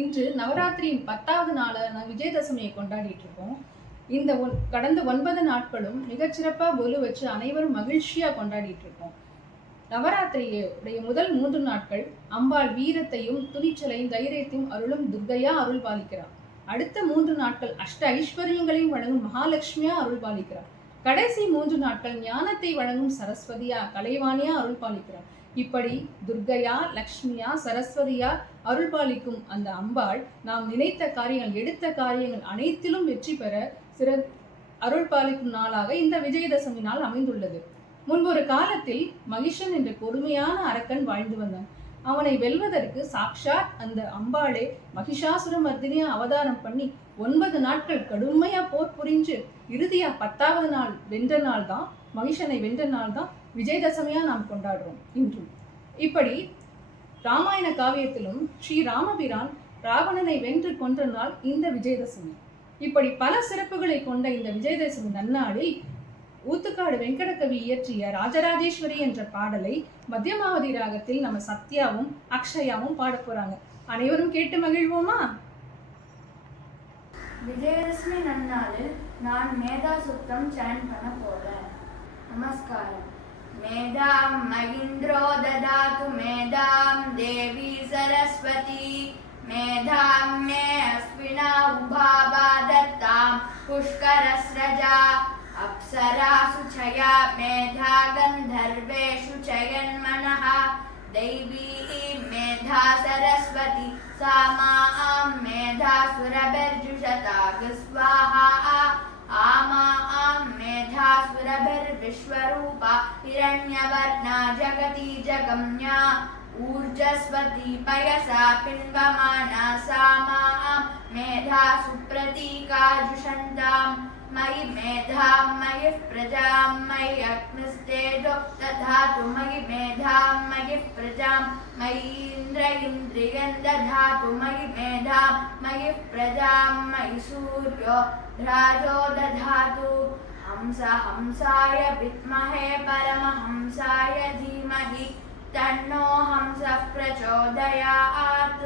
இன்று நவராத்திரியின் 10வது நாளான விஜயதசமியை கொண்டாடிட்டு இருக்கோம். இந்த கடந்த 9 நாட்களும் மிகச்சிறப்பாக கொலு வச்சு அனைவரும் மகிழ்ச்சியாக கொண்டாடிட்டு இருக்கோம். நவராத்திரியுடைய முதல் 3 நாட்கள் அம்பாள் வீரத்தையும் துணிச்சலையும் தைரியத்தையும் அருளும் துர்க்கையா அருள் பாலிக்கிறார். அடுத்த 3 நாட்கள் அஷ்ட ஐஸ்வர்யங்களையும் வழங்கும் மகாலட்சுமியா அருள் பாலிக்கிறார். கடைசி 3 நாட்கள் ஞானத்தை வழங்கும் சரஸ்வதியா கலைவாணியா அருள் பாலிக்கிறார். இப்படி துர்க்கையா லக்ஷ்மியா சரஸ்வதியா அருள் பாலிக்கும் அந்த அம்பாள் நாம் நினைத்த காரியங்கள் எடுத்த காரியங்கள் அனைத்திலும் வெற்றி பெற அருள் பாலிக்கும் நாளாக இந்த விஜயதசமி நாள் அமைந்துள்ளது. முன்பொரு காலத்தில் மகிஷன் என்ற கொடுமையான அரக்கன் வாழ்ந்து வந்தான். அவனை வெல்வதற்கு சாக்ஷாத் அந்த அம்பாளே மகிஷாசுர மர்தினியா அவதாரம் பண்ணி 9 நாட்கள் கடுமையா போர் புரிஞ்சு இறுதியா 10வது நாள் வென்ற நாள் தான், மகிஷனை வென்ற நாள் தான் விஜயதசமியா நாம் கொண்டாடுறோம் இன்றும். இப்படி ராமாயண காவியத்திலும் ஸ்ரீ ராமபிரான் ராவணனை வென்று கொன்ற நாள் இந்த விஜயதசமி. இப்படி பல சிறப்புகளை கொண்ட இந்த விஜயதசமி நன்னாளில் ஊத்துக்காடு வெங்கடகவி இயற்றிய ராஜராஜேஸ்வரி என்ற பாடலை மத்தியமாவதி ராகத்தில் நம்ம சத்யாவும் அக்ஷயாவும் பாட போறாங்க. அனைவரும் கேட்டு மகிழ்வோமா? விஜயதசமி நன்னாளில் நான் மேதா சுத்தம் சாண்ட் பண்ண போறேன். நமஸ்காரம். மேதாம் மகிந்திரோ ததாது மேதாம் தேவி சரஸ்வதி மேதாம் மே அஸ்வினா உபாவா தத்தாம் புஷ்கரஸ்ரஜா அப்சராசு சயா மேதா கந்தர்வேஷு சயன்மனஹ दैवी मेधा सरस्वती सामां मेधा सुरभिर्जुषताग स्वाहा आमां मेधा सुरभिर्विश्वरूपा हिरण्यवर्णा जगती जगम्या ऊर्जस्वती पयसा पिन्वमाना सामां मेधा सुप्रतीका जुषन्तां मयि मेधां मयि प्रजां मयि अग्निस्तेजो दधातु मयि मेधां मयि प्रजां मयि इन्द्र इन्द्रियं दधातु मयि मेधां मयि प्रजां मयि सूर्यो राजो दधातु हंस हंसाय विद्महे परमहंसाय धीमहि तन्नो हंसः प्रचोदयात्.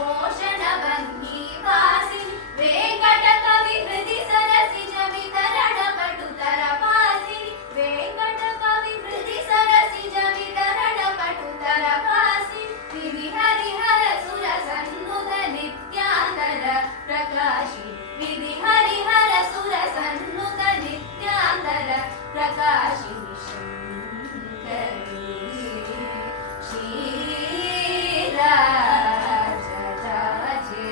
भोषण भङ्गी वासिनि वेङ्कट कवि हृदि सरसिज वितरण पटुतर वासिनि वेङ्कट कवि हृदि सरसिज वितरण पटुतर वासिनि विहरिहर सुर सन्नुत नित्यांतर प्रकाशि विधि हरिहर सुर सन्नुत नित्यांतर प्रकाशि शङ्करी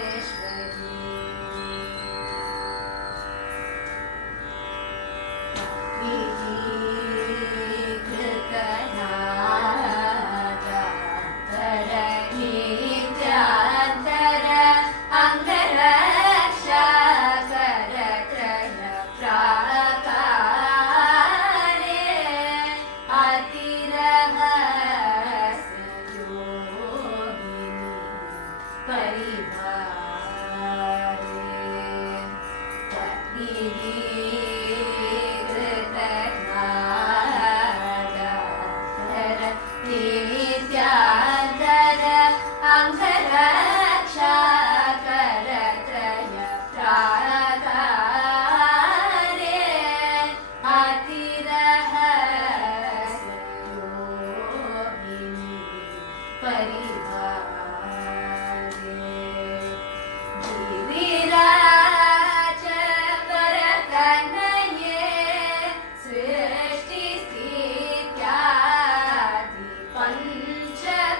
श्रीराजराजेश्वरी नित्यांतर अंगरक्षा करत्रय प्राकारे अतिरहस्योगिनी परिवारे नित्यांतर अंगरक्षा करत्रय प्राकारे अतिरहस्योगिनी परिवारे गिरिराज वरकनये सृष्टि स्थित्यादि पंचकारण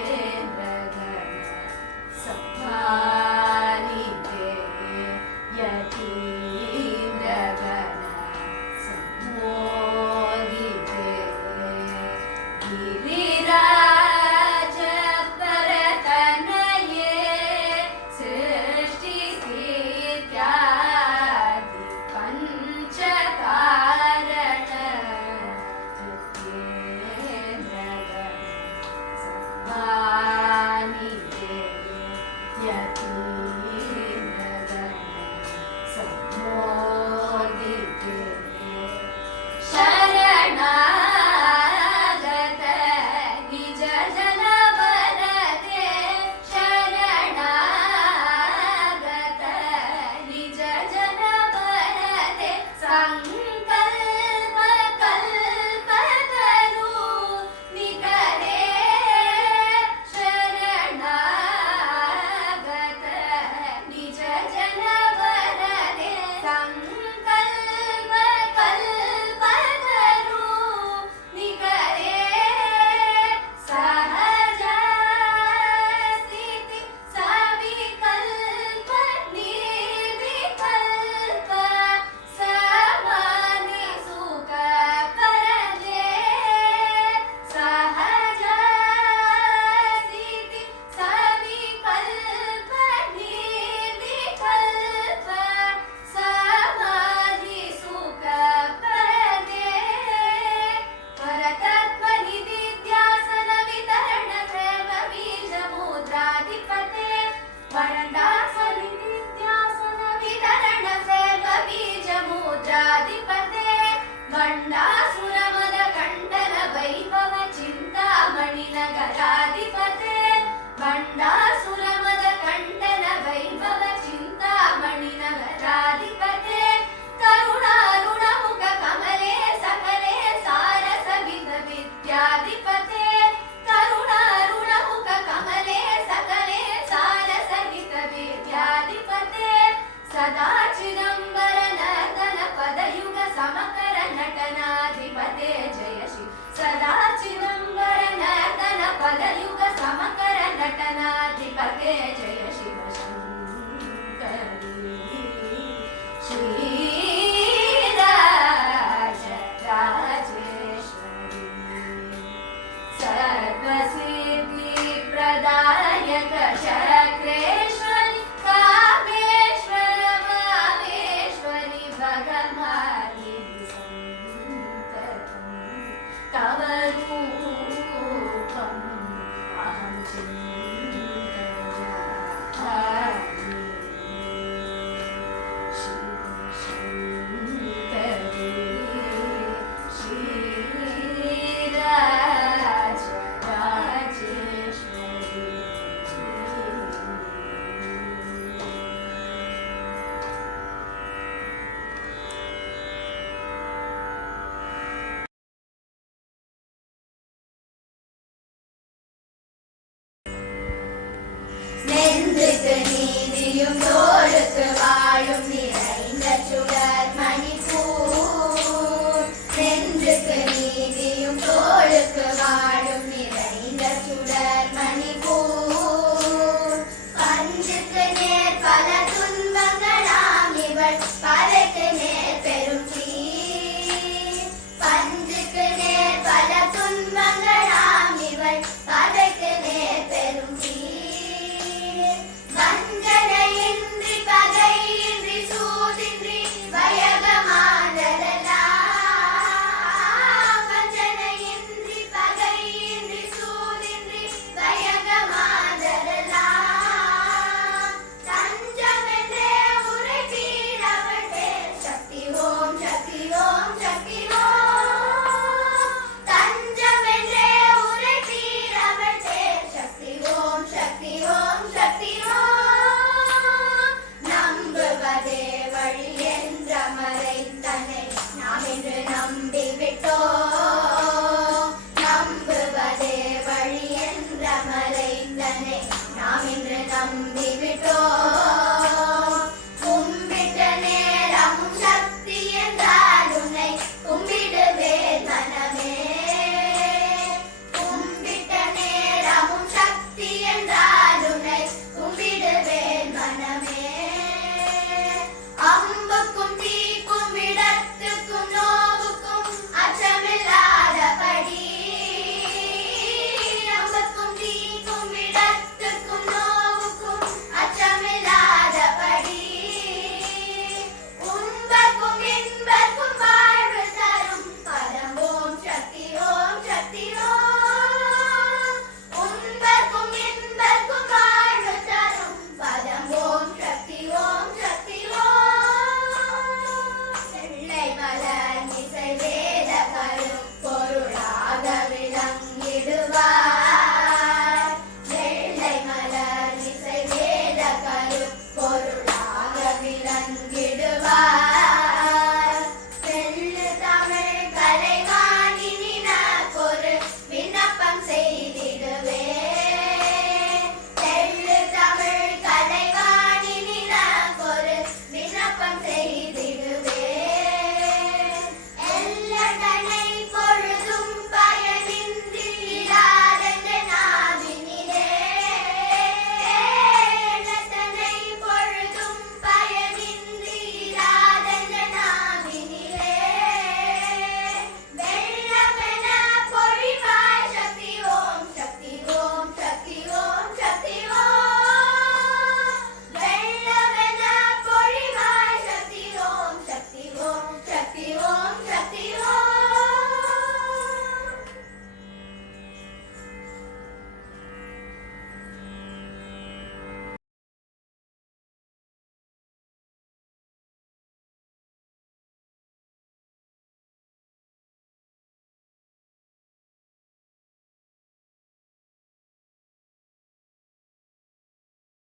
कृतेन्द्रगण सम्मानिते यतीन्द्रगण सम्मोहिते गिरिराज वरकनये सृष्टि स्थित्यादि पंचकारण कृतेन्द्रगण सम्मानिते यतीन्द्रगण सम्मोहिते शरणागत निज जन वरदे शरणागत निज जन वरदे संकल्प कल्पतरु निकरे शरणागत निज जन वरदे संकल्प कल्पतरु निकरे सहज स्थिति सविकल्प निर्विकल्प समानि सुख परदे सहज स्थिति सविकल्प निर्विकल्प समाधि सुख परदे परतत्व निधिध्यासन वितरण सर्व बीज मुद्राधिपते भण्डासुर निधिध्यासन वितरण सर्व बीज मुद्राधिपते भण्डासुर मद खण्डन वैभव चिन्तामणि नगराधिपते भण्डासुर मद खण्डन वैभव चिन्तामणि नगराधिपते करुणारुण मुख कमले सकले सारस विद विद्याधिपते करुणारुण मुख कमले सकले सारस विद विद्याधिपते सदा चिदंबर नर्तन पदयुग समकर नटनाधिपते जय श्री सदा चिदंबर नर्तन पदयुग समकर नटनाधिपते जय शिव शङ्करी श्री